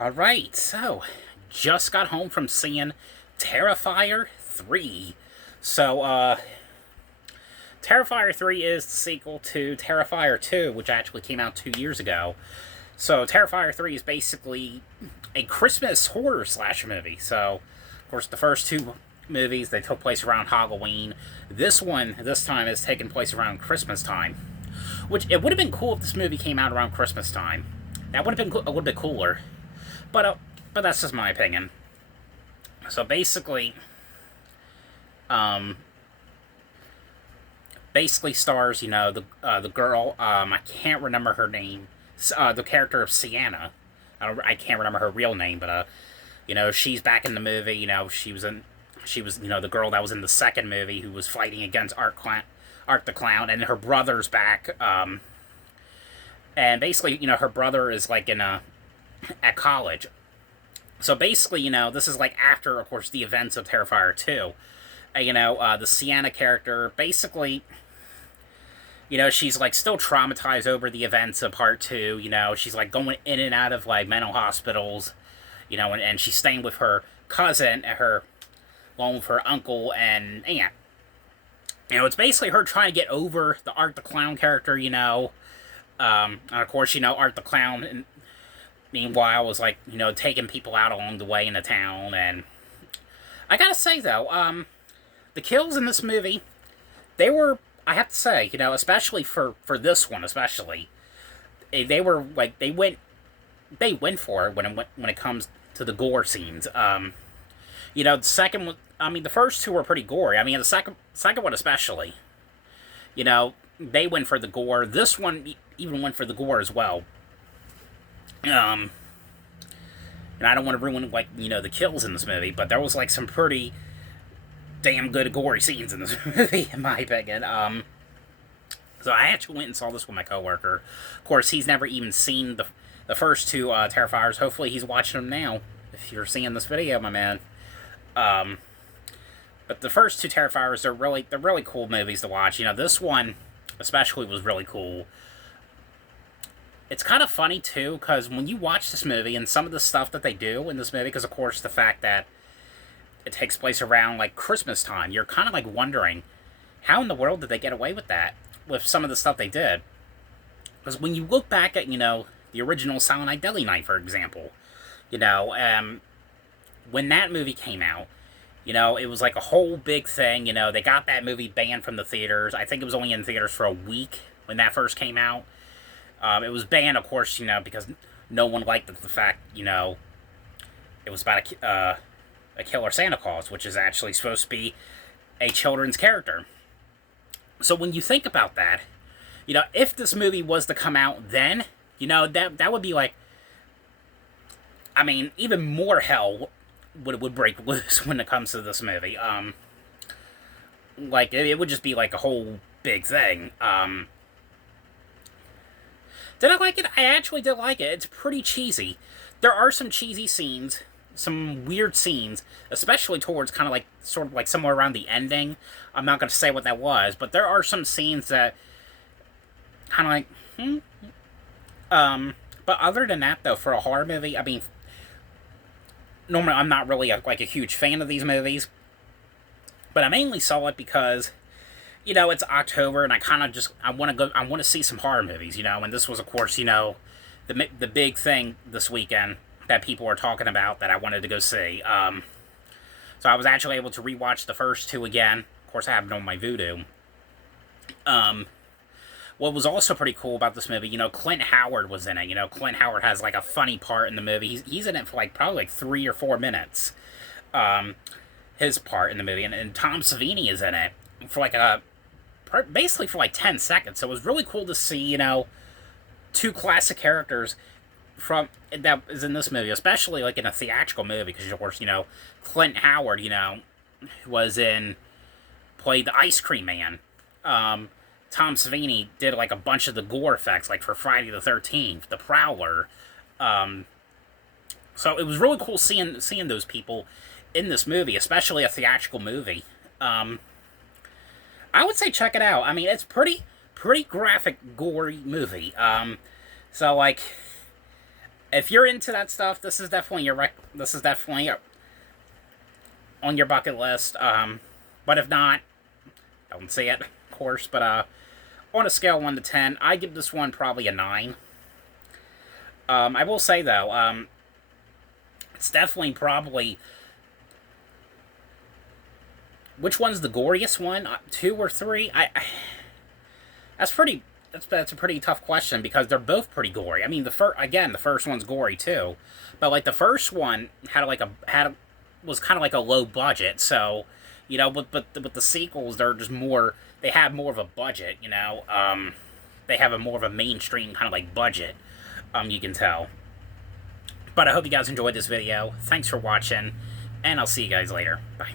Alright, so, just got home from seeing Terrifier 3. So, Terrifier 3 is the sequel to Terrifier 2, which actually came out 2 years ago. So, Terrifier 3 is basically a Christmas horror slash movie. So, of course, the first two movies, they took place around Halloween. This one, this time, is taking place around Christmas time. Which, it would have been cool if this movie came out around Christmas time. That would have been a little bit cooler. But that's just my opinion. So basically, um, basically stars, the girl, I can't remember her name, the character of Sienna. I can't remember her real name, but she's back in the movie. She was the girl that was in the second movie who was fighting against Art the Clown, and her brother's back. And basically, her brother is like at college. So basically, this is like after, of course, the events of Terrifier 2. The Sienna character, basically, she's like still traumatized over the events of part 2. She's like going in and out of like mental hospitals, and she's staying with her cousin, along with her uncle and aunt. It's basically her trying to get over the Art the Clown character, and of course, Art the Clown, and meanwhile, was like, taking people out along the way in the town. And I gotta say, though, the kills in this movie, they were, I have to say, especially for this one, especially, they were like, they went for it when it comes to the gore scenes. The second one, the first two were pretty gory. The second one especially, they went for the gore. This one even went for the gore as well. And I don't want to ruin, the kills in this movie, but there was, some pretty damn good gory scenes in this movie, in my opinion. So I actually went and saw this with my coworker. Of course, he's never even seen the first two Terrifiers. Hopefully he's watching them now, if you're seeing this video, my man. But the first two Terrifiers, they're really cool movies to watch. This one, especially, was really cool. It's kind of funny, too, because when you watch this movie and some of the stuff that they do in this movie, because, of course, the fact that it takes place around, Christmas time, you're kind of, wondering, how in the world did they get away with that, with some of the stuff they did? Because when you look back at, the original Silent Night Deadly Night, for example, when that movie came out, it was, a whole big thing, they got that movie banned from the theaters. I think it was only in theaters for a week when that first came out. It was banned, of course, because no one liked the fact, it was about a killer Santa Claus, which is actually supposed to be a children's character. So when you think about that, if this movie was to come out then, that would be even more hell would break loose when it comes to this movie. It would just be a whole big thing. Did I like it? I actually did like it. It's pretty cheesy. There are some cheesy scenes, some weird scenes, especially towards sort of somewhere around the ending. I'm not going to say what that was, but there are some scenes that kind of But other than that, though, for a horror movie, normally I'm not really a huge fan of these movies, but I mainly saw it because it's October, and I want to see some horror movies, and this was, of course, the big thing this weekend that people were talking about that I wanted to go see. So I was actually able to rewatch the first two again. Of course, I have it on my Vudu. What was also pretty cool about this movie, Clint Howard was in it. Clint Howard has, a funny part in the movie. He's in it for, probably, 3 or 4 minutes. His part in the movie. And Tom Savini is in it for, basically for 10 seconds. So it was really cool to see, two classic characters from that is in this movie, especially in a theatrical movie, because of course, Clint Howard, played the Ice Cream Man. Tom Savini did a bunch of the gore effects, for Friday the 13th, The Prowler. So it was really cool seeing those people in this movie, especially a theatrical movie. I would say check it out. It's pretty graphic, gory movie. So if you're into that stuff, this is definitely on your bucket list. But if not, don't see it, of course. But on a scale of 1 to 10, I give this one probably a 9. I will say though, it's definitely probably, which one's the goriest one? 2 or 3? That's pretty. That's a pretty tough question because they're both pretty gory. I mean, the first one's gory too, but like the first one was kind of like a low budget. So, but the sequels, they're just more. They have more of a budget. They have a more of a mainstream kind of like budget. You can tell. But I hope you guys enjoyed this video. Thanks for watching, and I'll see you guys later. Bye.